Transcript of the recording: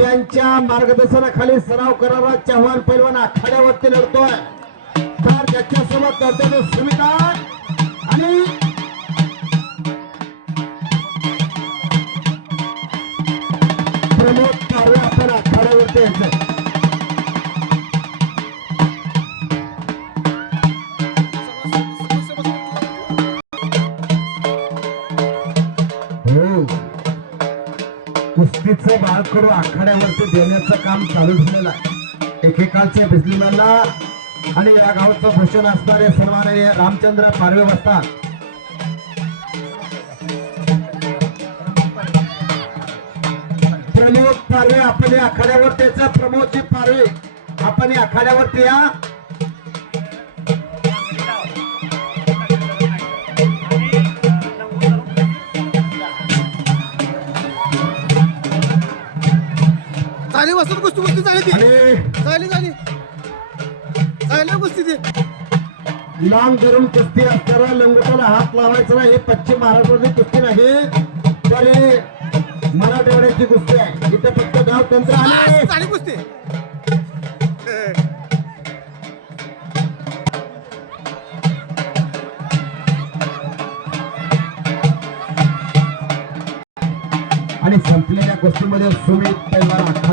यांच्या मार्गदर्शनाखाली सराव करणारा चव्हाण पैलवान आखाड्यावरती लढतोय। तर त्याच्यासोबत लढतो सुमिता आणि प्रमोद पारवे आपण आखाड्यावरती यायचं। कुस्तीचं बाळकडू आखाड्यावरती देण्याचं काम चालू झालेलं आहे। एकेकालच्या बिजलीमॅनला आणि या गावचं भूषण असणारे सन्माननीय रामचंद्र पारवे बसतात। प्रमोद पारवे आपण या आखाड्यावरती यायचा। प्रमोदजी पारवे आपण या आखाड्यावरती या। झाली वस्तू कुस्ती कुस्ती झाली ती झाली झाली झाली कुस्ती ती लांब धरून कुस्ती असताना लंगोटाला हात लावायचा नाही। हे पश्चिम महाराष्ट्रातली कुस्ती नाही तर हे मराठवाड्याची कुस्ती आहे। इथे फक्त गाव तंत्र आणि झाली कुस्ती आणि संपलेल्या कुस्तीमध्ये सुमित पैलवान